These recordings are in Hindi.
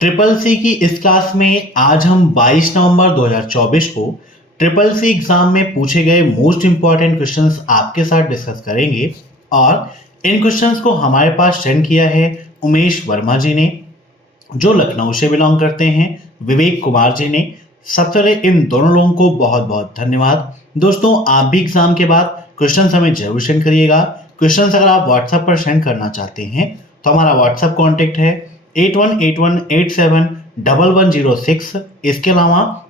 ट्रिपल सी की इस क्लास में आज हम 22 नवंबर 2024 को ट्रिपल सी एग्जाम में पूछे गए मोस्ट इंपॉर्टेंट क्वेश्चंस आपके साथ डिस्कस करेंगे। और इन क्वेश्चंस को हमारे पास सेंड किया है उमेश वर्मा जी ने, जो लखनऊ से बिलोंग करते हैं, विवेक कुमार जी ने। सबसे पहले इन दोनों लोगों को बहुत बहुत धन्यवाद। दोस्तों, आप भी एग्जाम के बाद क्वेश्चन हमें जरूर सेंड करिएगा। क्वेश्चन अगर आप व्हाट्सएप पर सेंड करना चाहते हैं तो हमारा व्हाट्सएप कॉन्टेक्ट है 8181871106। इसके अलावा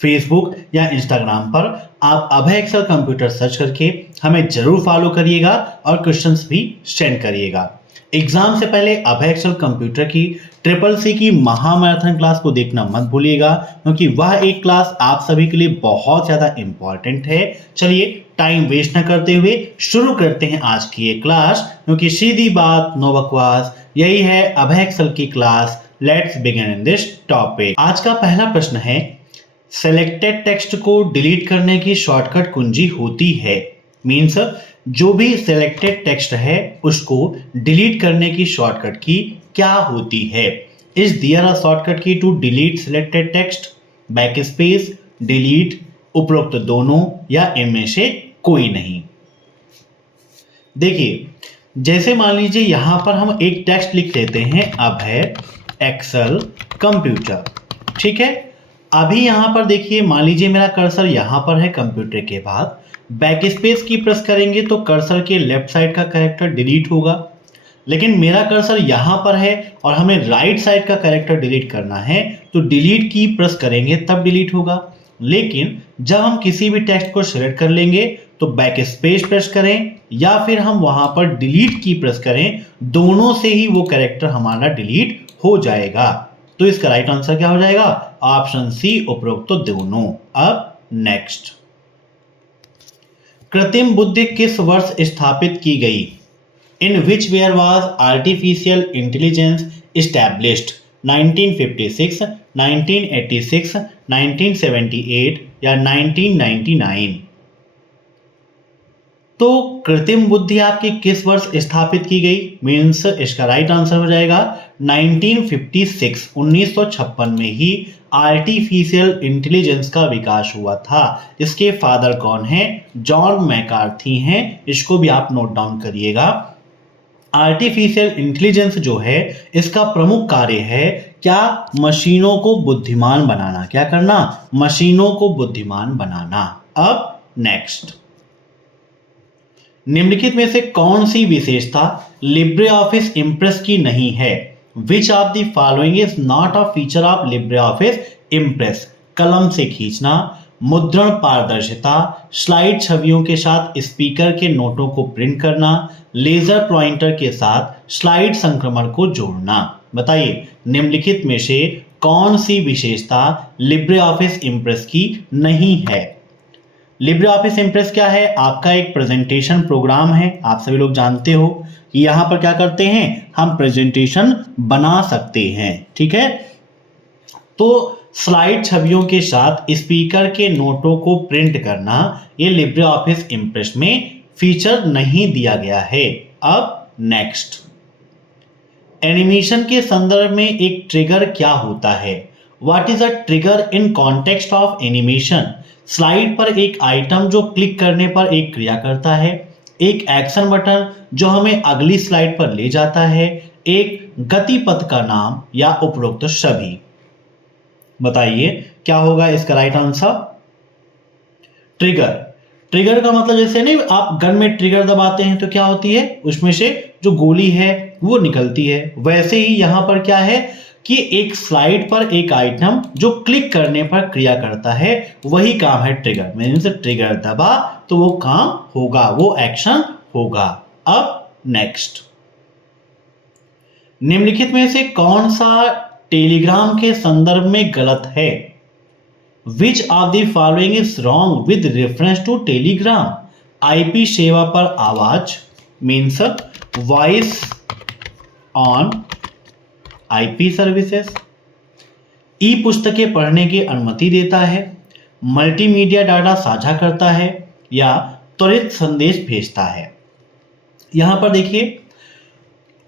फेसबुक या इंस्टाग्राम पर आप अभय एक्सेल कंप्यूटर सर्च करके हमें जरूर फॉलो करिएगा और क्वेश्चंस भी सेंड करिएगा। एग्जाम से पहले अभय एक्सेल कंप्यूटर की ट्रिपल सी की महामैराथन क्लास को देखना मत भूलिएगा, क्योंकि वह एक क्लास आप सभी के लिए बहुत ज्यादा इंपॉर्टेंट है। चलिए टाइम वेस्ट न करते हुए शुरू करते हैं आज की ये क्लास, क्योंकि सीधी बात नो बकवास, यही है अभय एक्सेल की class. Let's begin in this topic. आज का पहला प्रश्न है, सेलेक्टेड टेक्स्ट को डिलीट करने की शॉर्टकट कुंजी होती है। मीन्स जो भी सिलेक्टेड टेक्स्ट है उसको डिलीट करने की शॉर्टकट की क्या होती है। Is there a shortcut key to delete selected text? Backspace, delete, उपरोक्त दोनों या इनमें से कोई नहीं। देखिए, जैसे मान लीजिए यहां पर हम एक टेक्स्ट लिख लेते हैं अभय एक्सेल कंप्यूटर, ठीक है। अभी यहां पर देखिए, मान लीजिए मेरा कर्सर यहां पर है कंप्यूटर के बाद, बैक स्पेस की प्रेस करेंगे तो कर्सर के लेफ्ट साइड का कैरेक्टर डिलीट होगा। लेकिन मेरा कर्सर यहां पर है और हमें राइट साइड का कैरेक्टर डिलीट करना है, तो डिलीट की प्रेस करेंगे तब डिलीट होगा। लेकिन जब हम किसी भी टेक्स्ट को सिलेक्ट कर लेंगे तो बैक स्पेस प्रेस करें या फिर हम वहां पर डिलीट की प्रेस करें, दोनों से ही वो कैरेक्टर हमारा डिलीट हो जाएगा। तो इसका राइट आंसर क्या हो जाएगा? ऑप्शन सी, उपरोक्त तो दोनों। अब नेक्स्ट, कृत्रिम बुद्धि किस वर्ष स्थापित की गई? In which year was artificial intelligence established? 1956, 1986, 1978 या 1999? तो कृत्रिम बुद्धि आपकी किस वर्ष स्थापित की गई? मीन्स इसका राइट आंसर हो जाएगा 1956, 1956 में ही आर्टिफिशियल इंटेलिजेंस का विकास हुआ था। इसके फादर कौन हैं? जॉन मैकार्थी हैं। इसको भी आप नोट डाउन करिएगा। आर्टिफिशियल इंटेलिजेंस जो है, इसका प्रमुख कार्य है क्या? मशीनों को बुद्धिमान बनाना। क्या करना? मशीनों को बुद्धिमान बनाना। अब नेक्स्ट, निम्नलिखित में से कौन सी विशेषता लिब्रे ऑफिस इम्प्रेस की नहीं है? Which of the following is not a feature of Libre office impress? कलम से खींचना, मुद्रण पारदर्शिता, स्लाइड छवियों के साथ स्पीकर के नोटों को प्रिंट करना, लेजर पॉइंटर के साथ स्लाइड संक्रमण को जोड़ना। बताइए, निम्नलिखित में से कौन सी विशेषता लिब्रे ऑफिस इम्प्रेस की नहीं है? लिब्रे ऑफिस इम्प्रेस क्या है? आपका एक प्रेजेंटेशन प्रोग्राम है। आप सभी लोग जानते हो कि यहाँ पर क्या करते हैं, हम प्रेजेंटेशन बना सकते हैं, ठीक है। तो स्लाइड छवियों के साथ स्पीकर के नोटों को प्रिंट करना, ये लिब्रे ऑफिस इम्प्रेस में फीचर नहीं दिया गया है। अब नेक्स्ट, एनिमेशन के संदर्भ में एक ट्रिगर क्या होता है? What is a trigger in context of animation? Slide पर एक आइटम जो क्लिक करने पर एक क्रिया करता है, एक एक्शन बटन जो हमें अगली स्लाइड पर ले जाता है, एक गति पथ का नाम या उपरोक्त सभी। बताइए क्या होगा इसका राइट आंसर? ट्रिगर। ट्रिगर का मतलब जैसे नहीं, आप गन में ट्रिगर दबाते हैं तो क्या होती है, उसमें से जो गोली है वो निकलती है। वैसे ही यहां पर क्या है कि एक स्लाइड पर एक आइटम जो क्लिक करने पर क्रिया करता है, वही काम है ट्रिगर। मीन्स ट्रिगर दबा तो वो काम होगा, वो एक्शन होगा। अब नेक्स्ट, निम्नलिखित में से कौन सा टेलीग्राम के संदर्भ में गलत है? Which of the following is wrong with reference to telegram? IP सेवा पर आवाज, means voice on IP services. E पुस्तकें पढ़ने की अनुमति देता है, मल्टीमीडिया डाटा साझा करता है या त्वरित संदेश भेजता है। यहां पर देखिए,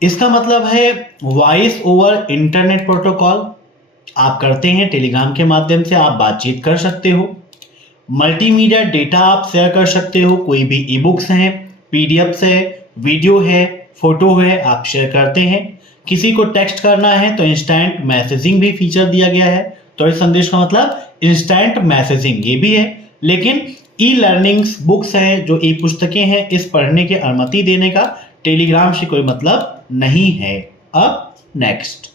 इसका मतलब है वॉइस ओवर इंटरनेट प्रोटोकॉल, आप करते हैं टेलीग्राम के माध्यम से, आप बातचीत कर सकते हो। मल्टीमीडिया डेटा आप शेयर कर सकते हो, कोई भी ई बुक्स हैं, पीडीएफ्स है, वीडियो है, फोटो है, आप शेयर करते हैं। किसी को टेक्स्ट करना है तो इंस्टेंट मैसेजिंग भी फीचर दिया गया है। तो इस संदेश का मतलब इंस्टेंट मैसेजिंग ये भी है। लेकिन ई लर्निंग्स बुक्स हैं, जो ई पुस्तकें हैं, इस पढ़ने की अनुमति देने का टेलीग्राम से कोई मतलब नहीं है। अब नेक्स्ट,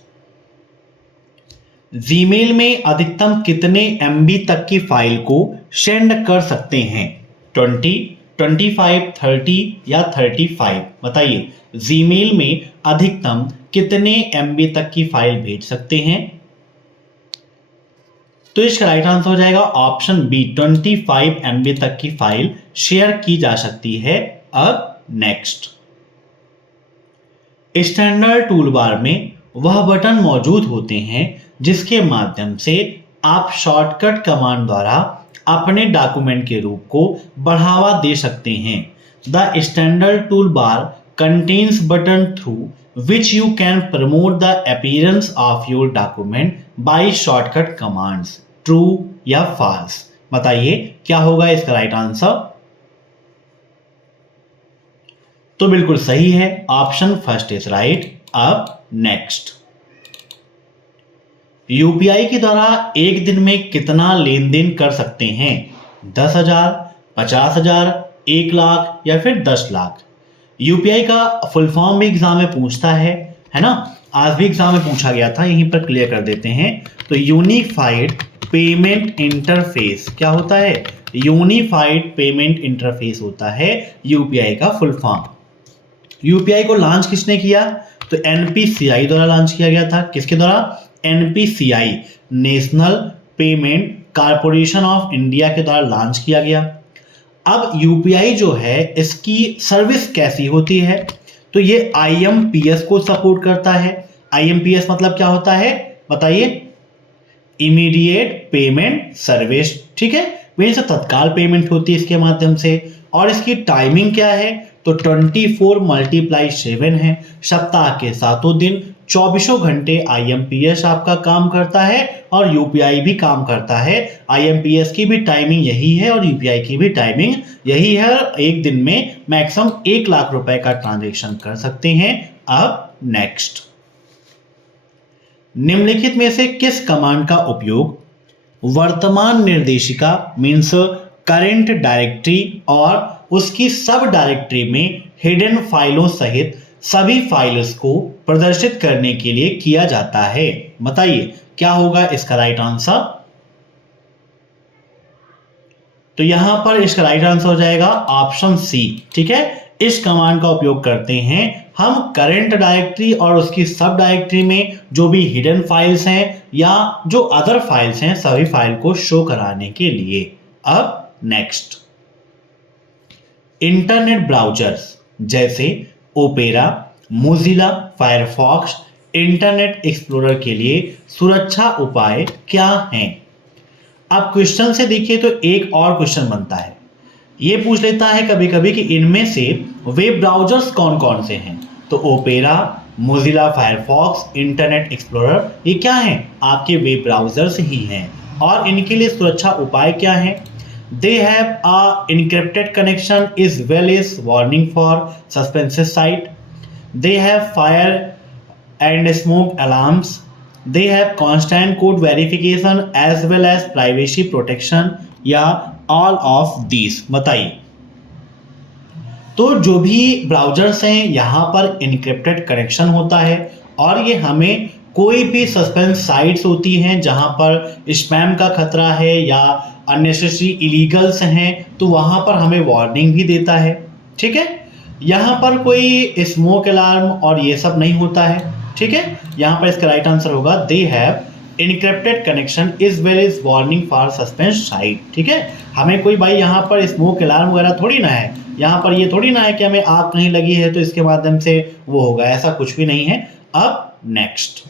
जीमेल में अधिकतम कितने एमबी तक की फाइल को सेंड कर सकते हैं? 20, 25, 30 या 35? बताइए, जीमेल में अधिकतम कितने एमबी तक की फाइल भेज सकते हैं? तो इसका राइट आंसर हो जाएगा ऑप्शन बी, 25 एमबी तक की फाइल शेयर की जा सकती है। अब नेक्स्ट, स्टैंडर्ड टूल बार में वह बटन मौजूद होते हैं जिसके माध्यम से आप शॉर्टकट कमांड द्वारा अपने डॉक्यूमेंट के रूप को बढ़ावा दे सकते हैं। The standard tool bar contains button through which you can promote the appearance of your document by shortcut commands. True या फॉल्स? बताइए क्या होगा इसका राइट आंसर। तो बिल्कुल सही है, ऑप्शन फर्स्ट इज राइट। अब नेक्स्ट, यूपीआई के द्वारा एक दिन में कितना लेन देन कर सकते हैं? 10,000, 50,000, 1 लाख या फिर 10 लाख? यूपीआई का फुल फॉर्म भी एग्जाम में पूछता है ना, आज भी एग्जाम में पूछा गया था, यहीं पर क्लियर कर देते हैं। तो यूनिफाइड पेमेंट इंटरफेस क्या होता है? यूनिफाइड पेमेंट इंटरफेस होता है यूपीआई का फुल फॉर्म। यूपीआई को लॉन्च किसने किया? तो एनपीसीआई द्वारा लॉन्च किया गया था। किसके द्वारा? NPCI, national payment corporation of India के द्वारा लॉन्च किया गया। अब यूपीआई जो है इसकी सर्विस कैसी होती है? तो ये आईएमपीएस को सपोर्ट करता है। आईएमपीएस मतलब क्या होता है बताइए? इमीडिएट पेमेंट सर्विस, ठीक है, वहीं से तत्काल पेमेंट होती है इसके माध्यम से। और इसकी टाइमिंग क्या है? तो 24/7 है, सप्ताह के 7 दिन 24 घंटे आईएमपीएस आपका काम करता है और यूपीआई भी काम करता है। आईएमपीएस की भी टाइमिंग यही है और यूपीआई की भी टाइमिंग यही है। एक दिन में मैक्सिमम 1 लाख रुपए का ट्रांजैक्शन कर सकते हैं। अब नेक्स्ट, निम्नलिखित में से किस कमांड का उपयोग वर्तमान निर्देशिका मीन्स करंट डायरेक्टरी और उसकी सब डायरेक्टरी में हिडन फाइलों सहित सभी फाइल्स को प्रदर्शित करने के लिए किया जाता है? बताइए क्या होगा इसका राइट आंसर। तो यहां पर इसका राइट आंसर हो जाएगा ऑप्शन सी, ठीक है। इस कमांड का उपयोग करते हैं हम करंट डायरेक्टरी और उसकी सब डायरेक्टरी में जो भी हिडन फाइल्स हैं या जो अदर फाइल्स हैं सभी फाइल को शो कराने के लिए। अब नेक्स्ट, इंटरनेट ब्राउजर्स जैसे opera, Mozilla, Firefox, internet explorer के लिए सुरक्षा उपाय क्या हैं? अब क्वेश्चन से देखिए तो एक और क्वेश्चन बनता है, ये पूछ लेता है कभी कभी कि इनमें से वेब ब्राउजर्स कौन कौन से हैं। तो opera, Mozilla, Firefox, internet explorer ये क्या हैं? आपके वेब ब्राउजर्स ही हैं। और इनके लिए सुरक्षा उपाय क्या हैं? They have a encrypted connection as well as warning for suspicious site. They have fire and smoke alarms. They have constant code verification as well as privacy protection या all of these? बताइए। तो जो भी ब्राउजर्स हैं यहाँ पर इनक्रिप्टेड कनेक्शन होता है और ये हमें कोई भी सस्पेंस साइट्स होती हैं जहाँ पर स्पैम का खतरा है या अननेसेसरी इलीगल्स हैं तो वहाँ पर हमें वार्निंग भी देता है, ठीक है। यहाँ पर कोई स्मोक अलार्म और ये सब नहीं होता है, ठीक है। यहाँ पर इसका राइट आंसर होगा they have encrypted connection is well is warning for suspense site, ठीक है। हमें कोई भाई यहाँ पर स्मोक अलार्म वगैरह थोड़ी ना है, यहाँ पर ये थोड़ी ना है कि हमें आग कहीं लगी है तो इसके माध्यम से वो होगा, ऐसा कुछ भी नहीं है। अब नेक्स्ट,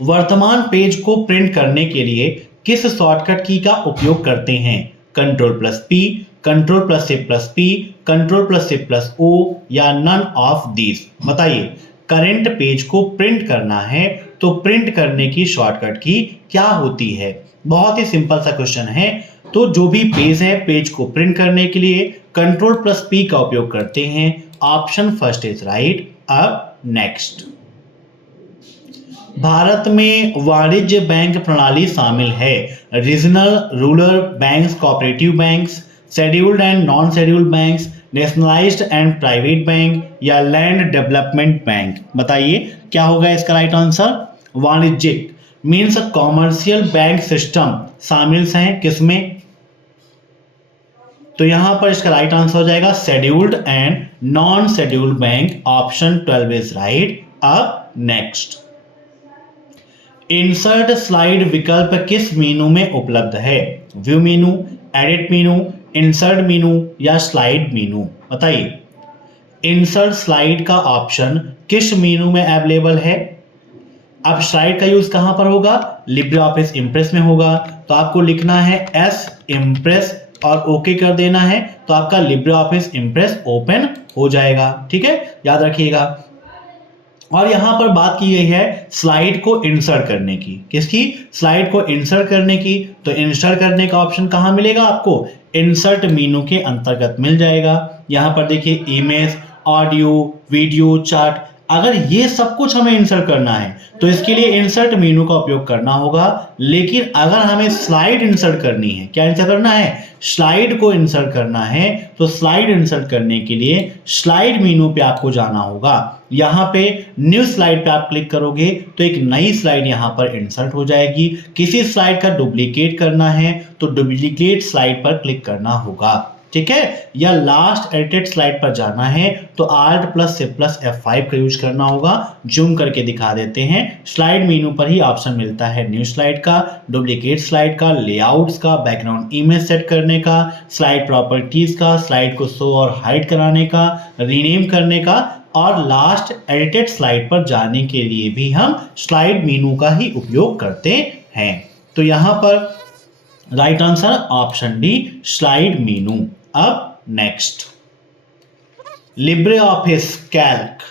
वर्तमान पेज को प्रिंट करने के लिए किस शॉर्टकट की का उपयोग करते हैं? Ctrl+P, control plus shift plus P, control plus shift plus O या नन ऑफ दीज। बताइए, करंट पेज को प्रिंट करना है तो प्रिंट करने की शॉर्टकट की क्या होती है? बहुत ही सिंपल सा क्वेश्चन है। तो जो भी पेज है, पेज को प्रिंट करने के लिए कंट्रोल प्लस पी का उपयोग करते हैं। Option first is right. अब नेक्स्ट, भारत में वाणिज्य बैंक प्रणाली शामिल है। Regional, rural banks, cooperative banks, scheduled and non scheduled banks, nationalised and private bank या लैंड डेवलपमेंट बैंक। बताइए क्या होगा इसका राइट आंसर? वाणिज्यिक मीन्स कॉमर्शियल बैंक सिस्टम शामिल हैं किसमें? तो यहां पर इसका राइट आंसर हो जाएगा scheduled and non scheduled bank. Option 12 is right. अब नेक्स्ट, इंसर्ट स्लाइड विकल्प किस मेनू में उपलब्ध है? व्यू मेनू, एडिट मेनू, इंसर्ट मेनू या स्लाइड मेनू? बताइए, इंसर्ट स्लाइड का ऑप्शन किस मेनू में अवेलेबल है? अब स्लाइड का यूज कहां पर होगा? लिब्रे ऑफिस इंप्रेस में होगा। तो आपको लिखना है एस इंप्रेस और ओके कर देना है, तो आपका लिब्रे ऑफिस इंप्रेस ओपन हो जाएगा। ठीक है, याद रखिएगा। और यहां पर बात की गई है स्लाइड को इंसर्ट करने की। किसकी? स्लाइड को इंसर्ट करने की। तो इंसर्ट करने का ऑप्शन कहां मिलेगा आपको? इंसर्ट मेनू के अंतर्गत मिल जाएगा। यहां पर देखिए, इमेज, ऑडियो, वीडियो, चार्ट, अगर ये सब कुछ हमें इंसर्ट करना है तो इसके लिए इंसर्ट मेनू का उपयोग करना होगा। लेकिन अगर हमें स्लाइड इंसर्ट करनी है, क्या इंसर्ट करना है? स्लाइड को इंसर्ट करना है। तो स्लाइड इंसर्ट करने के लिए स्लाइड मेनू पे आपको जाना होगा। यहां पे न्यू स्लाइड पे आप क्लिक करोगे तो एक नई स्लाइड यहां पर इंसर्ट हो जाएगी। किसी स्लाइड का डुप्लीकेट करना है तो डुप्लीकेट स्लाइड पर क्लिक करना होगा। ठीक है, या लास्ट एडिटेड स्लाइड पर जाना है तो Alt plus Shift plus F5 का यूज करना होगा। जूम करके दिखा देते हैं। स्लाइड मेनू पर ही ऑप्शन मिलता है न्यू स्लाइड का, डुप्लीकेट स्लाइड का, लेआउट्स का, बैकग्राउंड इमेज सेट करने का, स्लाइड प्रॉपर्टीज का, स्लाइड को शो और हाइड कराने का, रीनेम करने का, और लास्ट एडिटेड स्लाइड पर जाने के लिए भी हम स्लाइड मेनू का ही उपयोग करते हैं। तो यहां पर right answer option D, slide मेनू। अब नेक्स्ट, लिब्रे ऑफिस कैल्क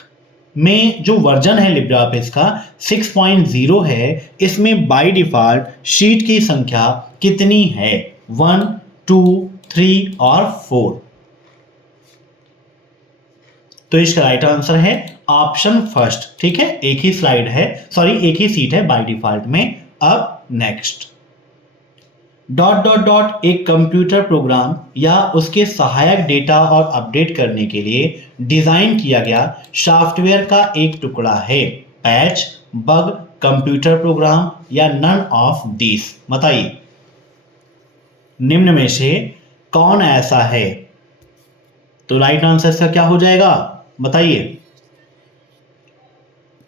में जो वर्जन है लिब्रे ऑफिस का 6.0 है। इसमें बाय डिफॉल्ट शीट की संख्या कितनी है? 1, 2, 3 और 4। तो इसका राइट आंसर है ऑप्शन फर्स्ट। ठीक है, एक ही स्लाइड है, सॉरी एक ही सीट है बाय डिफॉल्ट में। अब नेक्स्ट, डॉट डॉट डॉट एक कंप्यूटर प्रोग्राम या उसके सहायक डेटा और अपडेट करने के लिए डिजाइन किया गया सॉफ्टवेयर का एक टुकड़ा है। पैच, बग, कंप्यूटर प्रोग्राम या नन ऑफ दिस। बताइए, निम्न में से कौन ऐसा है? तो राइट आंसर इसका क्या हो जाएगा? बताइए,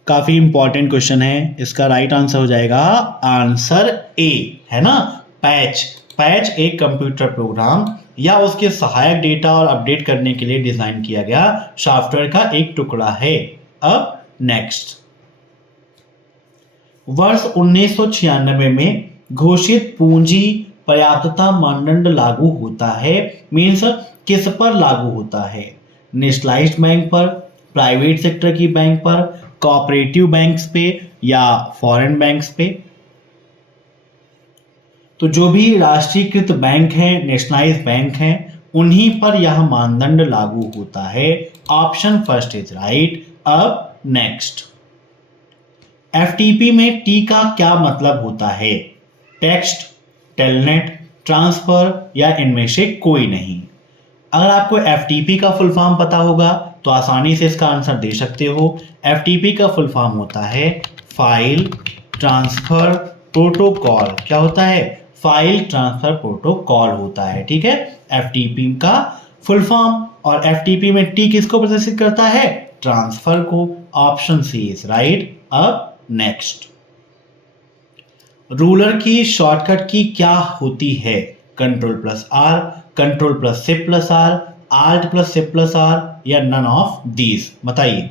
काफी इंपॉर्टेंट क्वेश्चन है। इसका राइट आंसर हो जाएगा आंसर ए, है ना, पैच। पैच एक कंप्यूटर प्रोग्राम या उसके सहायक डेटा और अपडेट करने के लिए डिजाइन किया गया सॉफ्टवेयर का एक टुकड़ा है। अब नेक्स्ट, वर्ष 1996 में घोषित पूंजी पर्याप्तता मानदंड लागू होता है। मीन्स किस पर लागू होता है? नेशनलाइज्ड बैंक पर, प्राइवेट सेक्टर की बैंक पर, कोऑपरेटिव बैंक्स पे या फॉरेन बैंक्स पे? तो जो भी राष्ट्रीयकृत बैंक हैं, नेशनलाइज्ड बैंक हैं, उन्हीं पर यह मानदंड लागू होता है। Option first is right. अब नेक्स्ट, एफटीपी में टी का क्या मतलब होता है? टेक्स्ट, टेलनेट, ट्रांसफर या इनमें से कोई नहीं। अगर आपको एफटीपी का फुल फॉर्म पता होगा तो आसानी से इसका आंसर दे सकते हो। एफटीपी का फुल फॉर्म होता है फाइल ट्रांसफर प्रोटोकॉल। क्या होता है? फाइल ट्रांसफर प्रोटोकॉल होता है। ठीक है, एफटीपी का फुल फॉर्म। और एफटीपी में टी किसको प्रदर्शित करता है? ट्रांसफर को। Option C is right. अब नेक्स्ट, रूलर की शॉर्टकट की क्या होती है? Control plus R, control plus shift plus R, alt plus shift plus R या नन ऑफ दीज। बताइए।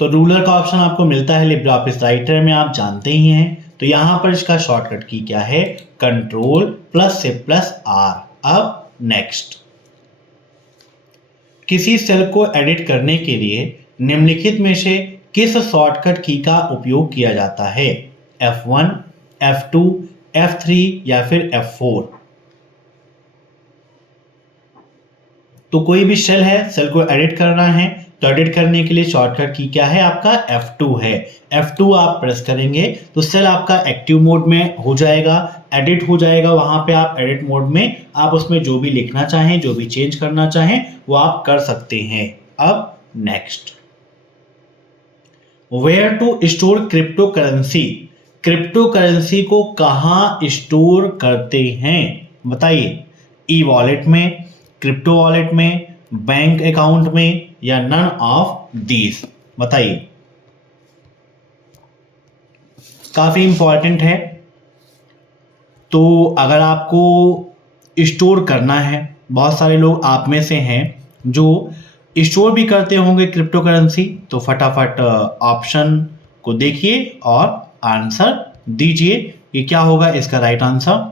तो रूलर का ऑप्शन आपको मिलता है लिब्रे ऑफिस राइटर में, आप जानते ही हैं। तो यहां पर इसका शॉर्टकट की क्या है, कंट्रोल प्लस से प्लस आर। अब नेक्स्ट, किसी सेल को एडिट करने के लिए निम्नलिखित में से किस शॉर्टकट की का उपयोग किया जाता है, F1, F2, F3 या फिर F4। तो कोई भी सेल है, सेल को एडिट करना है तो एडिट करने के लिए शॉर्टकट की क्या है आपका, F2 है। F2 आप प्रेस करेंगे तो सेल आपका एक्टिव मोड में हो जाएगा, एडिट हो जाएगा। वहां पे आप एडिट मोड में आप उसमें जो भी लिखना चाहें, जो भी चेंज करना चाहें वो आप कर सकते हैं। अब next, where to store cryptocurrency. Cryptocurrency को कहां स्टोर करते हैं बताइए, ई वॉलेट में, क्रिप्टो वॉलेट में, बैंक अकाउंट में या नन ऑफ दीज, बताइए। काफी इंपॉर्टेंट है। तो अगर आपको स्टोर करना है, बहुत सारे लोग आप में से हैं जो स्टोर भी करते होंगे क्रिप्टो करेंसी, तो फटाफट ऑप्शन को देखिए और आंसर दीजिए कि क्या होगा इसका राइट आंसर।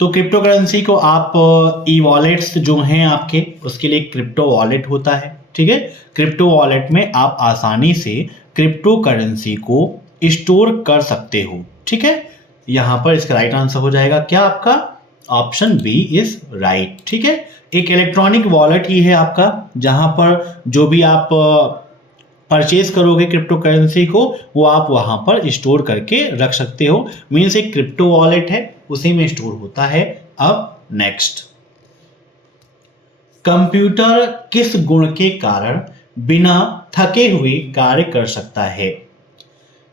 तो क्रिप्टो करेंसी को आप ई वॉलेट्स जो हैं आपके, उसके लिए क्रिप्टो वॉलेट होता है, ठीक है। क्रिप्टो वॉलेट में आप आसानी से क्रिप्टो करेंसी को स्टोर कर सकते हो, ठीक है। यहां पर इसका राइट आंसर हो जाएगा क्या आपका, ऑप्शन बी इज राइट, ठीक है। एक इलेक्ट्रॉनिक वॉलेट ही है आपका, जहां पर जो भी आप परचेज करोगे क्रिप्टो करेंसी को वो आप वहां पर स्टोर करके रख सकते हो। मीन्स एक क्रिप्टो वॉलेट है, उसी में स्टोर होता है। अब नेक्स्ट, कंप्यूटर किस गुण के कारण बिना थके हुए कार्य कर सकता है।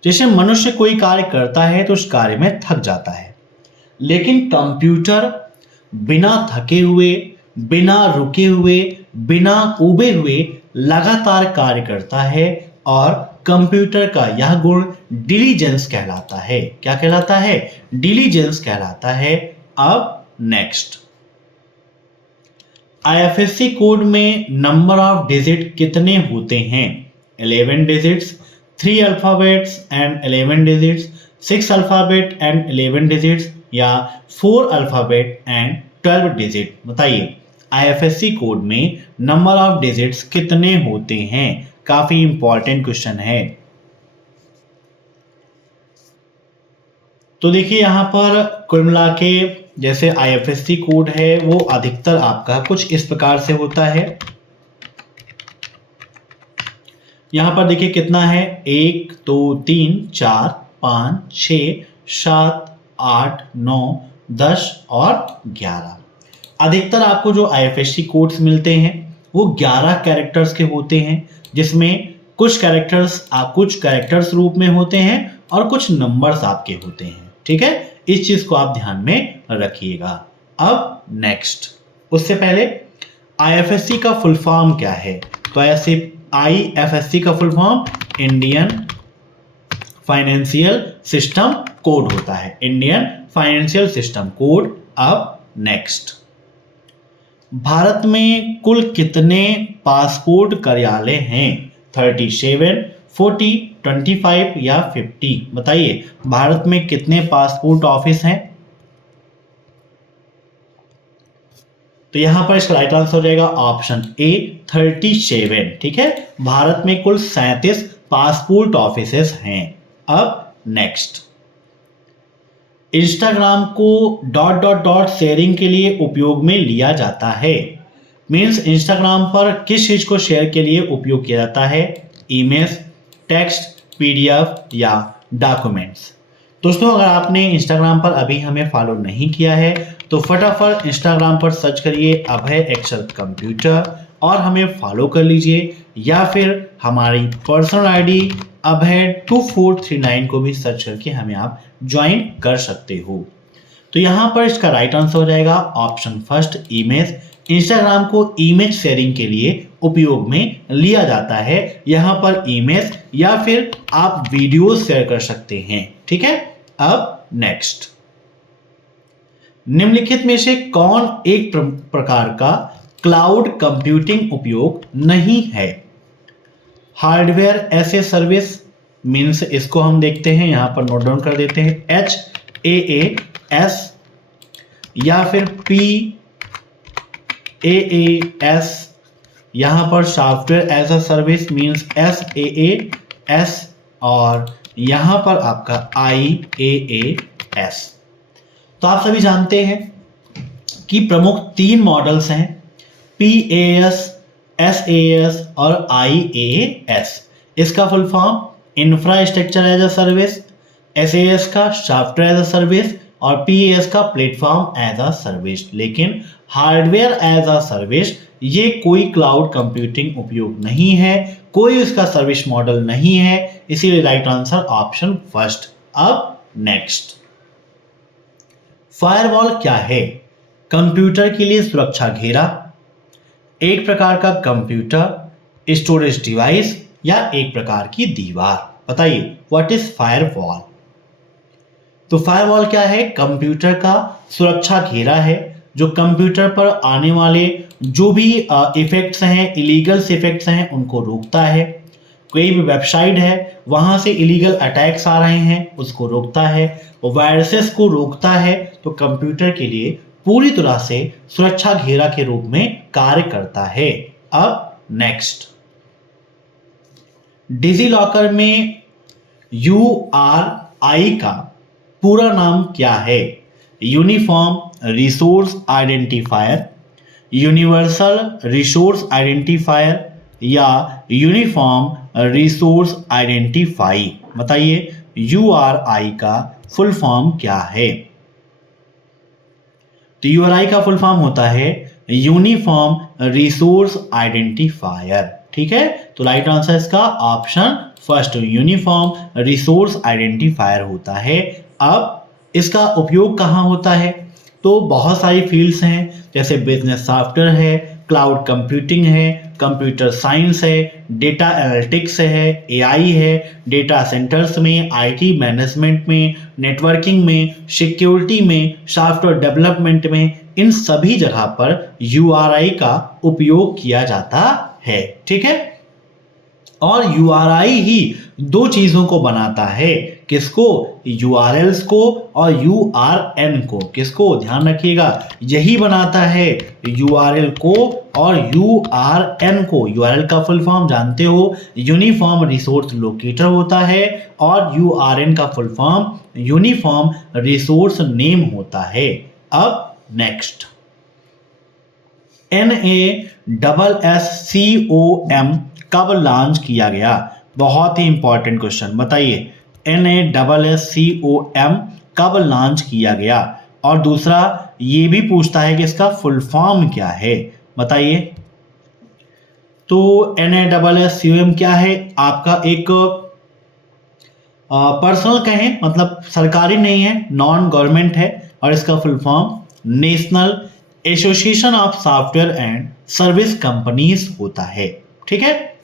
जैसे मनुष्य कोई कार्य करता है तो उस कार्य में थक जाता है, लेकिन कंप्यूटर बिना थके हुए, बिना रुके हुए, बिना ऊबे हुए लगातार कार्य करता है और कंप्यूटर का यह गुण डिलीजेंस कहलाता है। क्या कहलाता है, डिलीजेंस कहलाता है। अब नेक्स्ट, आईएफएससी कोड में नंबर ऑफ डिजिट कितने होते हैं, 11 digits, 3 alphabets and 11 digits, 6 alphabet and 11 digits या 4 अल्फाबेट एंड 12 डिजिट, बताइए। आईएफएससी कोड में नंबर ऑफ डिजिट्स कितने होते हैं, काफी इंपॉर्टेंट क्वेश्चन है। तो देखिए यहां पर कुल मिला के जैसे आईएफएससी कोड है वो अधिकतर आपका कुछ इस प्रकार से होता है। यहां पर देखिए कितना है, 1 2 3 4 5 6 7 8 9 10 और 11। अधिकतर आपको जो आईएफएससी कोड्स मिलते हैं वो 11 कैरेक्टर्स के होते हैं, जिसमें कुछ कैरेक्टर्स रूप में होते हैं और कुछ नंबर्स आपके होते हैं, ठीक है। इस चीज को आप ध्यान में रखिएगा। अब नेक्स्ट, उससे पहले आईएफएससी का फुल फॉर्म क्या है, तो ऐसे आईएफएससी का full form Indian financial system code होता है, इंडियन फाइनेंशियल सिस्टम कोड। अब नेक्स्ट, भारत में कुल कितने पासपोर्ट कार्यालय हैं, 37, 40, 25 या 50, बताइए। भारत में कितने पासपोर्ट ऑफिस हैं, तो यहां पर इसका राइट आंसर हो जाएगा ऑप्शन ए 37, ठीक है। भारत में कुल 37 पासपोर्ट ऑफिसेस हैं। अब next, Instagram co dot dot dot sharing के लिए उपयोग में लिया जाता है। मीन्स इंस्टाग्राम पर किस चीज को शेयर के लिए उपयोग किया जाता है, इमेज, टेक्स्ट, पीडीएफ या डॉक्यूमेंट्स। दोस्तों अगर आपने इंस्टाग्राम पर अभी हमें फॉलो नहीं किया है तो फटाफट इंस्टाग्राम पर सर्च करिए अभय एक्सेल कंप्यूटर और हमें फॉलो कर लीजिए, या फिर हमारी पर्सनल आईडी अभय2439 को भी सर्च करके हमें आप ज्वाइन कर सकते हो। तो यहाँ पर इसका राइट आंसर हो जाएगा ऑप्शन फर्स्ट, इमेज। इंस्टाग्राम को इमेज शेयरिंग के लिए उपयोग में लिया जाता है। यहाँ पर इमेज या फिर आप वीडियो शेयर कर सकते हैं, ठीक है। अब नेक्स्ट, निम्नलिखित में से कौन एक प्रकार का क्लाउड कंप्यूटिंग उपयोग नहीं है, hardware as a service, means इसको हम देखते हैं, यहां पर नोट डाउन कर देते हैं, HAAS या फिर PAAS, यहां पर software as a service means SaaS, और यहां पर आपका IaaS। तो आप सभी जानते हैं कि प्रमुख 3 मॉडल्स हैं, PaaS, SaaS और IaaS। इसका full form infrastructure as a service, SaaS का सॉफ्टवेयर एज अ सर्विस और PaaS का प्लेटफॉर्म एज अ सर्विस। लेकिन हार्डवेयर एज अ सर्विस ये कोई क्लाउड कंप्यूटिंग उपयोग नहीं है, कोई उसका सर्विस मॉडल नहीं है, इसीलिए राइट आंसर ऑप्शन फर्स्ट। अब नेक्स्ट, फायरवॉल क्या है? कंप्यूटर के लिए सुरक्षा घेरा, एक प्रकार का कंप्यूटर, स्टोरेज डिवाइस या एक प्रकार की दीवार। बताइए व्हाट इज फायरवॉल? तो फायरवॉल क्या है? कंप्यूटर का सुरक्षा घेरा है जो कंप्यूटर पर आने वाले जो भी इफेक्ट्स हैं, इलीगल इफेक्ट्स हैं, उनको रोकता है। कोई भी वेबसाइट है वहां से इलीगल अटैक्स आ रहे हैं उसको रोकता है, वायरसेस को रोकता है। तो कंप्यूटर के लिए पूरी तरह से सुरक्षा घेरा के रूप में कार्य करता है। अब नेक्स्ट, डिजीलॉकर में URI का पूरा नाम क्या है? Uniform resource identifier, universal resource identifier या यूनिफॉर्म रिसोर्स आइडेंटिफाई। बताइए URI का फुल फॉर्म क्या है? तो URI का फुल फॉर्म होता है यूनिफॉर्म रिसोर्स आइडेंटिफायर। ठीक है, तो राइट आंसर इसका option first, uniform resource identifier होता है। अब इसका उपयोग कहाँ होता है? तो बहुत सारी फील्ड्स हैं, जैसे बिजनेस सॉफ्टवेयर है, क्लाउड कंप्यूटिंग है, कंप्यूटर साइंस है, डेटा एनालिटिक्स है, AI है, डेटा सेंटर्स में, IT मैनेजमेंट में, नेटवर्किंग में, सिक्योरिटी में, सॉफ्टवेयर डेवलपमेंट में, इन सभी जगह पर URI का उपयोग किया जाता है। ठीक है, और URI ही 2 चीजों को बनाता है, किसको? URLs को और URN को। किसको? ध्यान रखिएगा, यही बनाता है URL को और URN को। URL का फुल फॉर्म जानते हो, यूनिफॉर्म रिसोर्स लोकेटर होता है, और URN का full form uniform resource name होता है। अब नेक्स्ट, NASSCOM कब लॉन्च किया गया? बहुत ही इंपॉर्टेंट क्वेश्चन, बताइए NASSCOM कब लॉन्च किया गया? और दूसरा ये भी पूछता है कि इसका फुल फॉर्म क्या है, बताइए। तो NASSCOM क्या है? आपका एक पर्सनल कहें, मतलब सरकारी नहीं है, नॉन गवर्नमेंट है, और इसका full form national association of software and service companies होता है। ठीक है,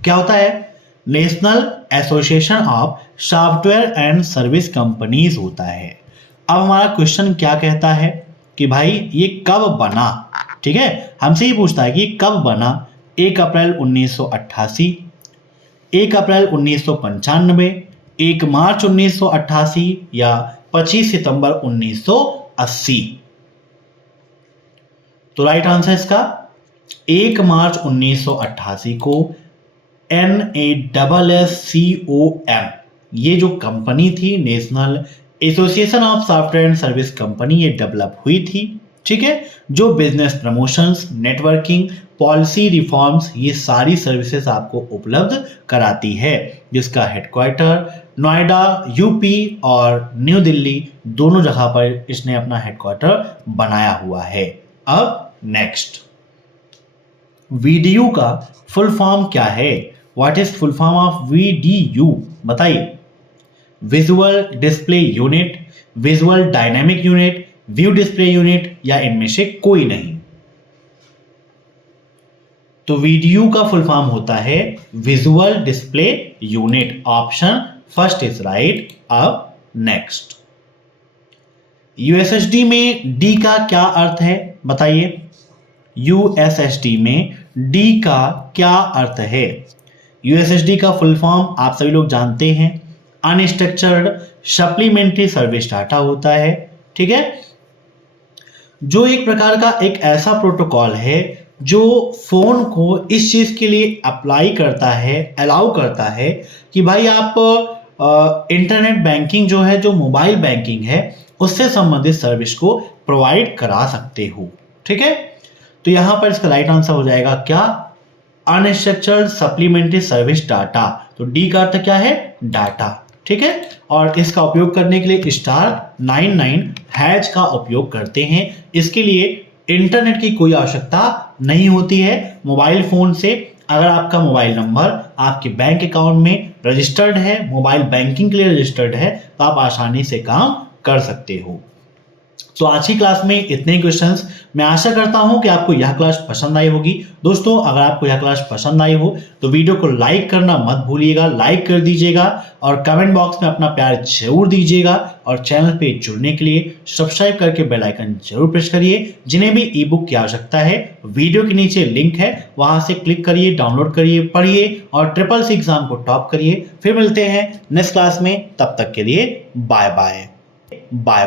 क्या होता है? National association of software and service companies होता है। अब हमारा क्वेश्चन क्या कहता है कि भाई ये कब बना? ठीक है, हमसे ही पूछता है कि कब बना। 1 अप्रैल 1988, 1 अप्रैल 1995, 1 मार्च 1988 या 25 सितंबर 1980। तो राइट आंसर इसका 1 मार्च 1988 को NASSCOM, ये जो कंपनी थी, national association of software and service company, ये डेवलप हुई थी। ठीक है, जो business promotions, networking, policy reforms, ये सारी सर्विसेज आपको उपलब्ध कराती है, जिसका हेडक्वार्टर नोएडा UP और न्यू दिल्ली दोनों जगह पर इसने अपना हेडक्वार्टर बनाया हुआ है। अब नेक्स्ट, VDU का फुल फॉर्म क्या है? What is full form of VDU? बताइए। Visual display unit, visual dynamic unit, view display unit या इनमें से कोई नहीं। तो VDU का फुल फॉर्म होता है visual display unit. Option first is right. अब नेक्स्ट, USSD में D का क्या अर्थ है? बताइए। USSD में D का क्या अर्थ है? यूएसएसडी का फुल फॉर्म आप सभी लोग जानते हैं, अनस्ट्रक्चर्ड सप्लीमेंट्री सर्विस डाटा होता है। ठीक है, जो एक प्रकार का एक ऐसा प्रोटोकॉल है जो फोन को इस चीज के लिए अप्लाई करता है, अलाउ करता है कि भाई आप इंटरनेट बैंकिंग जो है, जो मोबाइल बैंकिंग है, उससे संबंधित सर्विस को प्रोवाइड करा सकते हो। ठीक है, तो यहां पर इसका राइट आंसर हो जाएगा क्या, अनस्ट्रक्चर्ड सप्लीमेंट्री सर्विस डाटा। तो डी का अर्थ क्या है, डाटा। ठीक है, और इसका उपयोग करने के लिए *99# का उपयोग करते हैं। इसके लिए इंटरनेट की कोई आवश्यकता नहीं होती है। मोबाइल फोन से अगर आपका मोबाइल नंबर आपके बैंक अकाउंट में रजिस्टर्ड है, मोबाइल बैंकिंग के लिए रजिस्टर्ड है, तो आप आसानी से काम कर सकते हो। तो आज की क्लास में इतने ही क्वेश्चंस। मैं आशा करता हूं कि आपको यह क्लास पसंद आई होगी। दोस्तों, अगर आपको यह क्लास पसंद आई हो तो वीडियो को लाइक करना मत भूलिएगा, लाइक कर दीजिएगा और कमेंट बॉक्स में अपना प्यार जरूर दीजिएगा। और चैनल पे जुड़ने के लिए सब्सक्राइब करके बेल आइकन जरूर प्रेस करिए। जिन्हें भी ई बुक की आवश्यकता है, वीडियो के नीचे लिंक है, वहां से क्लिक करिए, डाउनलोड करिए, पढ़िए और SSC एग्जाम को टॉप करिए। फिर मिलते हैं नेक्स्ट क्लास में, तब तक के लिए बाय बाय। बाय।